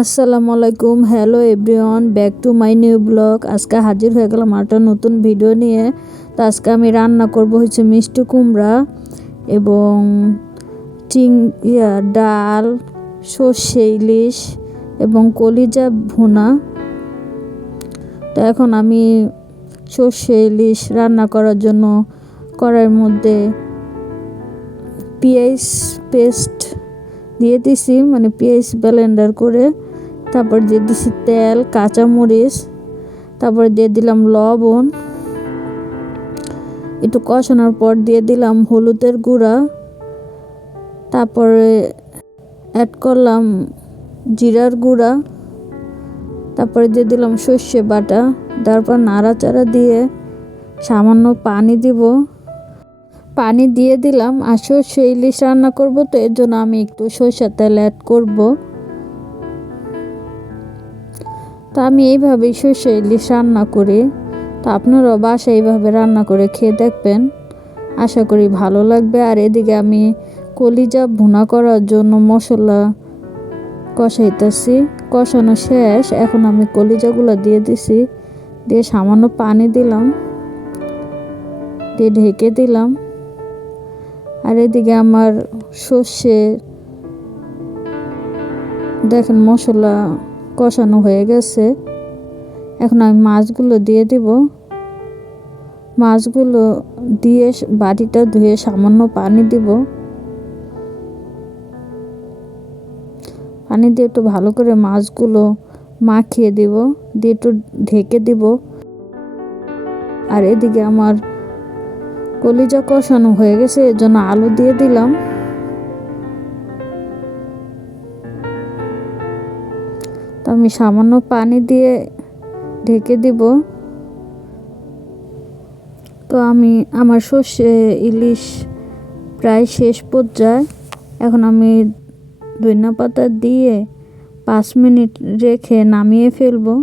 আসসালামু আলাইকুম, hello everyone, back to my new blog. আজকে হাজির হয়ে গেলাম একটা নতুন ভিডিও নিয়ে। তো আজকে আমি রান্না করব হচ্ছে মিষ্টি কুমড়া এবং ডাল, সর্ষে ইলিশ এবং কলিজা ভুনা। তো এখন আমি সর্ষে ইলিশ রান্না করার জন্য কড়াইয়ের মধ্যে পেঁয়াজ পেস্ট দিয়ে দিছি, মানে পেঁয়াজ ব্লেন্ডার করে। তারপর দিয়ে দিছি তেল, কাঁচামরিচ, তারপর দিয়ে দিলাম লবণ। একটু কষানোর পর দিয়ে দিলাম হলুদের গুঁড়া, তারপরে অ্যাড করলাম জিরার গুঁড়া, তারপরে দিয়ে দিলাম সর্ষে বাটা। তারপর নাড়াচাড়া দিয়ে সামান্য পানি দিব, পানি দিয়ে দিলাম। আর সর্ষে ইলিশ রান্না করব, তো এর জন্য আমি একটু সরষের তেল অ্যাড করব। তো আমি এইভাবেই সর্ষে ইলিশ রান্না করি। তো আপনারাও বাসায় এইভাবে রান্না করে খেয়ে দেখবেন, আশা করি ভালো লাগবে। আর এদিকে আমি কলিজা ভুনা করার জন্য মশলা কষাইতেছি, কষানো শেষ। এখন আমি কলিজাগুলো দিয়ে দিছি, দিয়ে সামান্য পানি দিলাম, দিয়ে ঢেকে দিলাম। আর এদিকে আমার সর্ষে দেখেন মশলা কষানো হয়ে গেছে। এখন আমি মাছগুলো দিয়ে দিব। মাছগুলো দিয়ে বাটিটা ধুয়ে সামান্য পানি দিব, পানি দিয়ে একটু ভালো করে মাছগুলো মাখিয়ে দিব, দিয়ে একটু ঢেকে দিব। আর এদিকে আমার কলিজা কষানো হয়ে গেছে, এর জন্য আলু দিয়ে দিলাম। তো আমি সামান্য পানি দিয়ে ঢেকে দিব। তো আমার সর্ষে ইলিশ প্রায় শেষ পর্যায়ে। এখন আমি ধনিয়া পাতা দিয়ে 5 মিনিট রেখে নামিয়ে ফেলবো।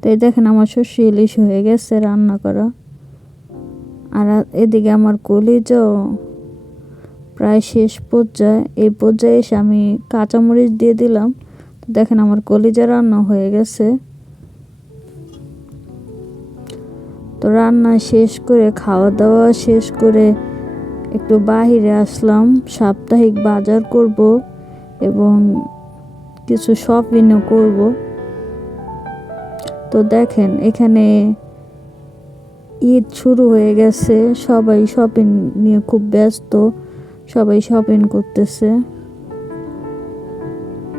তো এই দেখেন আমার সর্ষে ইলিশ হয়ে গেছে রান্না করা। আর এদিকে আমার কলিজাও প্রায় শেষ পর্যায়ে। এই পর্যায়ে এসে আমি কাঁচামরিচ দিয়ে দিলাম। তো দেখেন আমার কলিজা রান্না হয়ে গেছে। তো রান্না শেষ করে, খাওয়া দাওয়া শেষ করে একটু বাহিরে আসলাম, সাপ্তাহিক বাজার করব এবং কিছু শপিংও করব। তো দেখেন এখানে ঈদ শুরু হয়ে গেছে, সবাই শপিং নিয়ে খুব ব্যস্ত, সবাই শপিং করতেছে,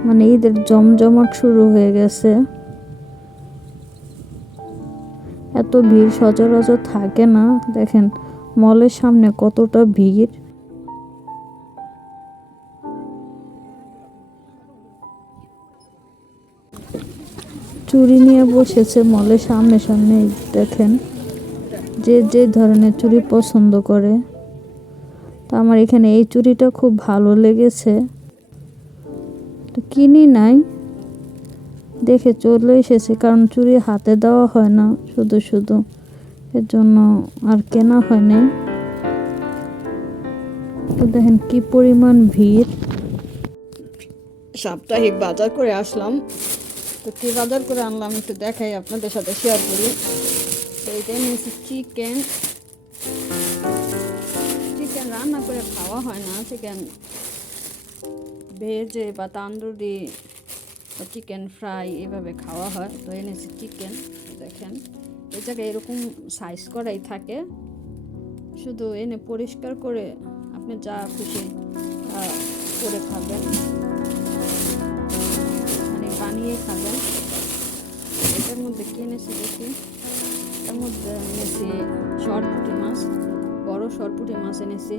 মানে ঈদের জমজমাট শুরু হয়ে গেছে। এত ভিড় সচরাচর থাকে না। দেখেন মলের সামনে কতটা ভিড়। চুড়ি নিয়ে বসেছে মলের সামনে সামনে। দেখেন যে যে ধরনের চুড়ি পছন্দ করে। তো আমার এখানে এই চুড়িটা খুব ভালো লেগেছে, তো কিনি নাই, দেখে চলে এসেছে। কারণ চুড়ি হাতে দেওয়া হয় না শুধু শুধু, এর জন্য আর কেনা হয় নাই। তো দেখেন কি পরিমাণ ভিড়। সাপ্তাহিক বাজার করে আসলাম। তো কি বাজার করে আনলাম একটু দেখাই, আপনাদের সাথে শেয়ার করি। তো এটা নিয়েছি চিকেন। চিকেন রান্না করে খাওয়া হয় না, চিকেন ভেজে বা তান্দুরি বা চিকেন ফ্রাই এভাবে খাওয়া হয়। তো এনেছি চিকেন। দেখেন এই জায়গায় এরকম সাইজ করাই থাকে, শুধু এনে পরিষ্কার করে আপনি যা খুশি করে খাবেন, মানে বানিয়ে খাবেন। এটার মধ্যে কি এনেছি দেখি, এর মধ্যে এনেছি সরপুঁটি মাছ, বড় সরপুঁটি মাছ এনেছি।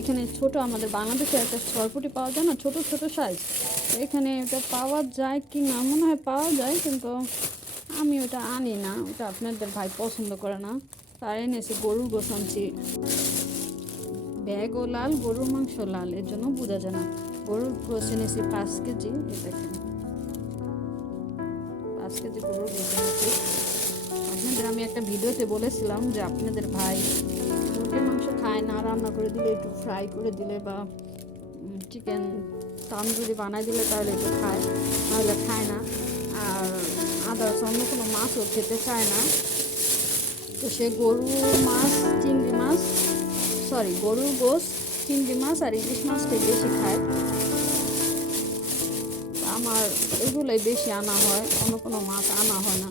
এখানে ছোট, আমাদের বাংলাদেশে একটা সরপুঁটি পাওয়া যায় না, ছোট ছোট সাইজ। এখানে এটা পাওয়া যায় কি না, মনে হয় পাওয়া যায়, কিন্তু আমি ওটা আনি না, ওটা আপনাদের ভাই পছন্দ করে না। তার এনেছি গরুর গোশ আনছি, ব্যাগও লাল, গরুর মাংস লাল, এর জন্য বোঝা যায় না। গরুর গোশ এনেছি 5 কেজি। দেখেন 5 কেজি গরুর গোশ এনেছি। আপনাদের আমি একটা ভিডিওতে বলেছিলাম যে আপনাদের ভাই গরুর মুরগির মাংস খায় না, রান্না করে দিলে একটু ফ্রাই করে দিলে বা চিকেন তান্দুরি বানাই দিলে তাহলে একটু খায়, নাহলে খায় না। আর আদার্স অন্য কোনো মাছও খেতে চায় না। তো সে গরুর মাছ, চিংড়ি মাছ, গরুর গোশ, চিংড়ি মাছ আর ইলিশ মাছটাই বেশি খায়। আমার এগুলোই বেশি আনা হয়, অন্য কোনো মাছ আনা হয় না,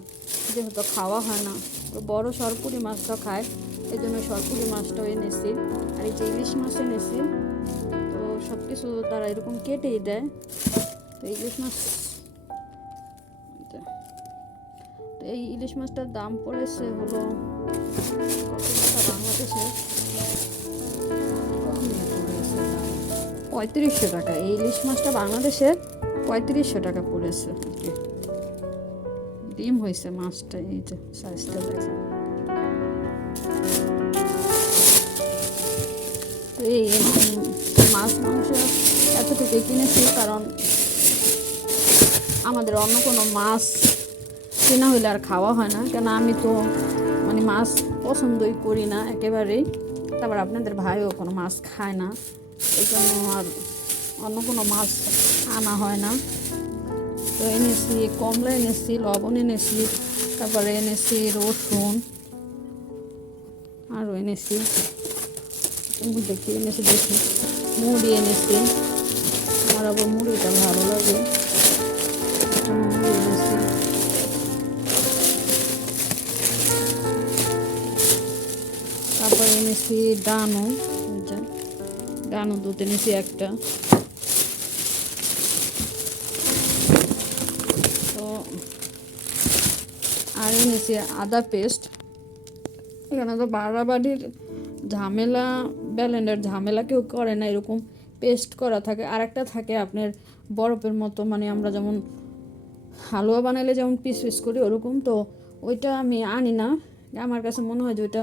যেহেতু খাওয়া হয় না। তো বড় সরপুরি মাছটা খায়, এই জন্য সরপুরি মাছটাও এনেছি। আর এই যে ইলিশ মাছ এনেছি, তো সব কিছু তারা এরকম কেটেই দেয়। তো ইলিশ মাছ, তো এই ইলিশ মাছটার দাম পড়েছে হলো বাংলাদেশে 3500 টাকা। এই ইলিশ মাছটা বাংলাদেশের 3500 টাকা পড়েছে। ডিম হয়েছে মাছটা, এই যে সাইজটা দেখেন। এই মাছ মাংস এতটুকু কিনেছি, কারণ আমাদের অন্য কোনো মাছ কেনা হইলে আর খাওয়া হয় না। কেন আমি তো মানে মাছ পছন্দই করি না একেবারেই। তারপর আপনাদের ভাইও কোনো মাছ খায় না, এই জন্য আর অন্য কোনো মাছ আনা হয় না। তো এনেছি কমলা, এনেছি লবণ, এনেছি তারপরে এনেছি রসুন, আরও এনেছি দেখি এনেছি দেখি মুড়ি এনেছি। আমার আবার মুড়িটা ভালো লাগে, মুড়ি এনেছি। তারপরে এনেছি ডানো দুধ এনেছি একটা। তো আর এনেছি আদা পেস্ট। এখানে তো বাড়াবাড়ির ঝামেলা, ব্লেন্ডার ঝামেলা কেউ করে না, এরকম পেস্ট করা থাকে। আর একটা থাকে আপনার বরফের মতো, মানে আমরা যেমন হালুয়া বানাইলে যেমন পিস পিস করি ওরকম। তো ওইটা আমি আনি না, আমার কাছে মনে হয় যে ওইটা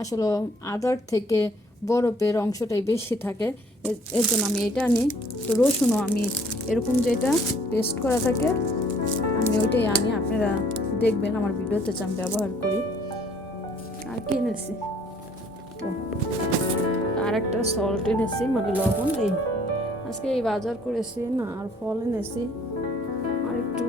আসলে আদার থেকে বরফের অংশটাই বেশি থাকে, এর জন্য আমি এটা আনি। তো রসুনও আমি এরকম যেটা পেস্ট করা থাকে আমি ওইটাই আনি। আপনারা দেখবেন আমার ভিডিওতে আমি ব্যবহার করি। আর কি এনেছি, আর একটা সল্ট এনেছি, মানে লবণ। এই আজকে এই বাজার করেছি না। আর ফল এনেছি, আর একটু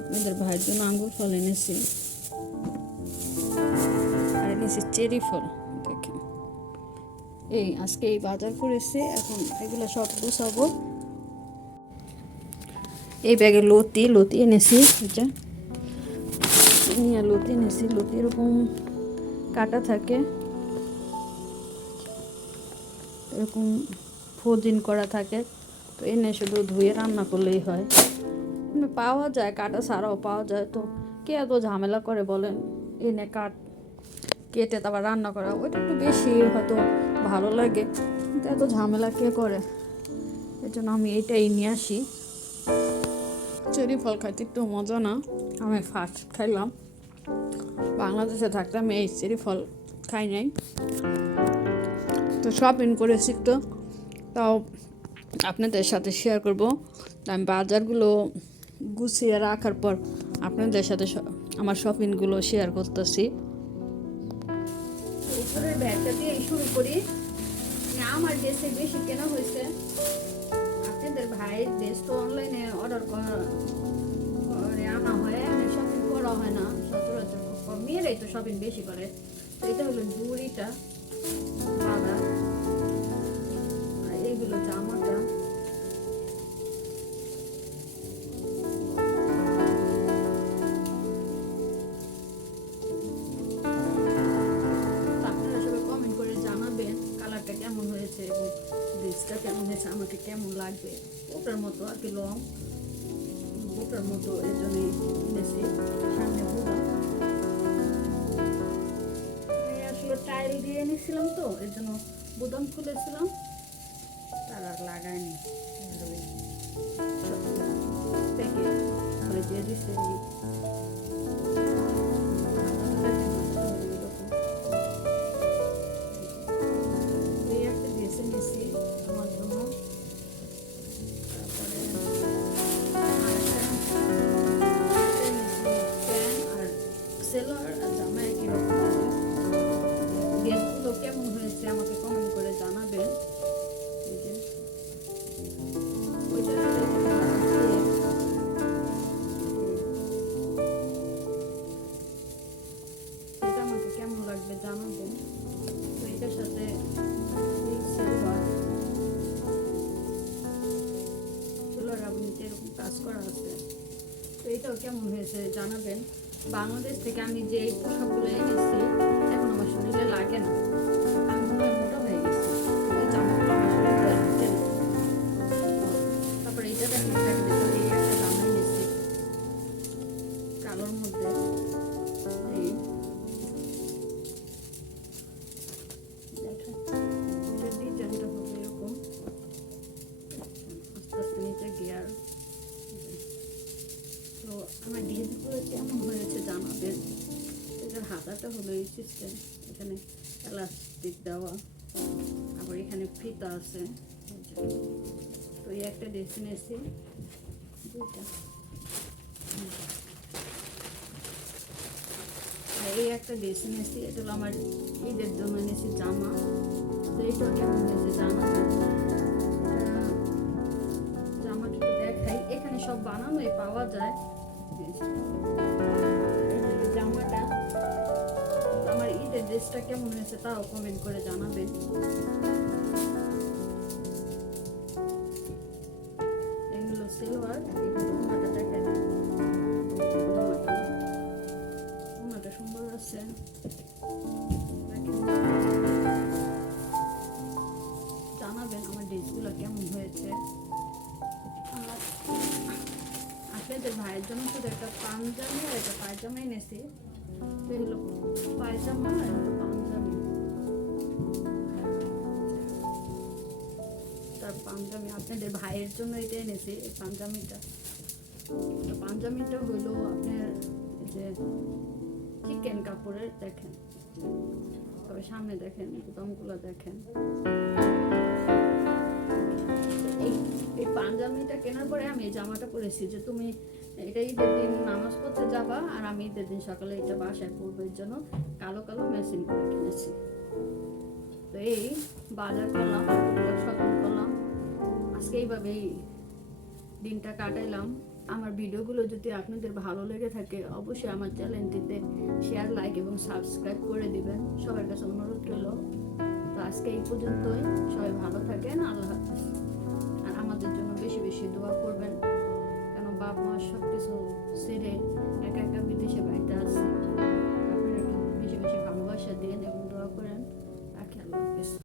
আপনাদের ভাইয়ের জন্য আঙ্গুর ফল এনেছি, আর এনেছি চেরি ফল। দেখেন এই আজকে এই বাজার করেছি, এখন এগুলো সব গুছাবো। এই ব্যাগে লতি এনেছি, এটা নিয়ে লতি এনেছি। লতি এরকম কাটা থাকে, এরকম ফোজিন করা থাকে। তো এনে শুধু ধুয়ে রান্না করলেই হয়। পাওয়া যায়, কাটা ছাড়াও পাওয়া যায়। তো কে এত ঝামেলা করে বলেন, এনে কেটে তারপর রান্না করা, ওইটা একটু বেশি হয়তো ভালো লাগে, কিন্তু এত ঝামেলা কে করে। এর জন্য আমি এইটাই নিয়ে আসি। চেরি ফল খাইতে একটু মজা না, আমি ফার্স্ট খাইলাম। বাংলাদেশে থাকতে আমি এই চেরি ফল খাই নাই। তো শপিং করেছি একটু, তাও আপনাদের সাথে শেয়ার করব। আমি বাজারগুলো গুছিয়ে রাখার পর আপনাদের সাথে আমার শপিংগুলো শেয়ার করতেছি। উপরের ব্যাগটা দিয়ে শুরু করি। আমার ড্রেসে বেশি কেনা হয়েছে, আপনাদের ভাইয়ের ড্রেস তো অনলাইনে অর্ডার করে আনা হয়, শপিং করা হয় না সচরাচর, খুব কম। মেয়েরাই তো শপিং বেশি করে। তো এটা হলো জুড়িটা, বাঁধা, আর এইগুলো জামাটা। আপনারা সবাই কমেন্ট করে জানাবেন কালারটা কেমন হয়েছে এবং ড্রেসটা কেমন হয়েছে, আমাকে কেমন লাগবে। ওটার মতো আর কি, লং ওটার মতো, এর জন্যই কিনেছি। সামনে বুদা আসলে টাইল দিয়ে এনেছিলাম, তো এর জন্য বুদন খুলেছিলাম, তার আর লাগায়নি। দিয়ে দিচ্ছে আমার জন্য। তারপরে সেলোয়ার আর জামা একই রকম হবে। ড্রেসগুলো কেমন হয়েছে আমাকে কমেন্ট করে জানাবেন। এই যে ওইটার সাথে এটা আমাকে কেমন লাগবে জানাবেন। তো এটার সাথে সেলোয়ার এবং এরকম কাজ করা আছে। তো এটাও কেমন হয়েছে জানাবেন। বাংলাদেশ থেকে আমি যে এই পোশাকগুলো এনেছি এখন আমার শরীরে লাগে না, আমি মনে হয় মোটা হয়ে গেছি। এই জামাগুলো আমার শরীরে লাগে না। তারপরে এইটা দেখেন, এটার ভিতরে এই একটা জামা এনেছি কালোর মধ্যে। এই দেখেন এটার ডিজাইনটা হবে এরকম, আস্তে আস্তে নিচে গিয়ার। তো আমার ড্রেসগুলো কেমন হয়েছে জানাবেন। এটার হাতাটা হলো এই সিস্টেম, এখানে এলাস্টিক দেওয়া, আবার এখানে ফিতা আছে। তো এই একটা ড্রেস নিয়েছি, দুইটা। এই একটা ড্রেস নিয়েছি, এটা হলো আমার ঈদের জন্য নিয়েছি জামা। তো এইটাও কেমন হয়েছে জানাবেন। জামাটা একটু দেখাই, এখানে সব বানানোই পাওয়া যায়। জামাটা আমার ঈদের ড্রেসটা কেমন হয়েছে তাও কমেন্ট করে জানাবেন। এগুলো সিলভার, এগুলো ওনাটা দেখা যায়, ওনাটা সুন্দর আছে। জানাবেন আমার ড্রেসগুলো কেমন হয়েছে। আর আপনাদের ভাইয়ের জন্য শুধু একটা পাঞ্জাবি আর একটা পায়জামা এনেছি। তো এগুলো পায়জামা আর এগুলো পাঞ্জাবি। তার পাঞ্জাবি আপনাদের ভাইয়ের জন্য এটা এনেছি, এই পাঞ্জাবিটা। তো পাঞ্জাবিটা হইলো আপনার এই যে চিকেন কাপড়ের, দেখেন। তবে সামনে দেখেন, বোতামগুলো দেখেন। এই পাঞ্জাবিটা কেনার পরে আমি এই জামাটা পরেছি যে তুমি এটা ঈদের দিন নামাজ পড়তে যাবা, আর আমি ঈদের দিন সকালে এটা বাসায় পরবো, এর জন্য কালো কালো ম্যাচিং করে কিনেছি। তো এই বাজার করলাম, শপিং করলাম, আজকে এইভাবেই দিনটা কাটাইলাম। আমার ভিডিওগুলো যদি আপনাদের ভালো লেগে থাকে অবশ্যই আমার চ্যানেলটিতে শেয়ার, লাইক এবং সাবস্ক্রাইব করে দিবেন, সবার কাছে অনুরোধ রইল। তো আজকে এই পর্যন্তই, সবাই ভালো থাকেন, আল্লাহ হাফেজ। আর আমাদের জন্য বেশি বেশি দোয়া করবেন, কেন বাপ মা সব কিছু ছেড়ে একা একা বিদেশে বাড়িতে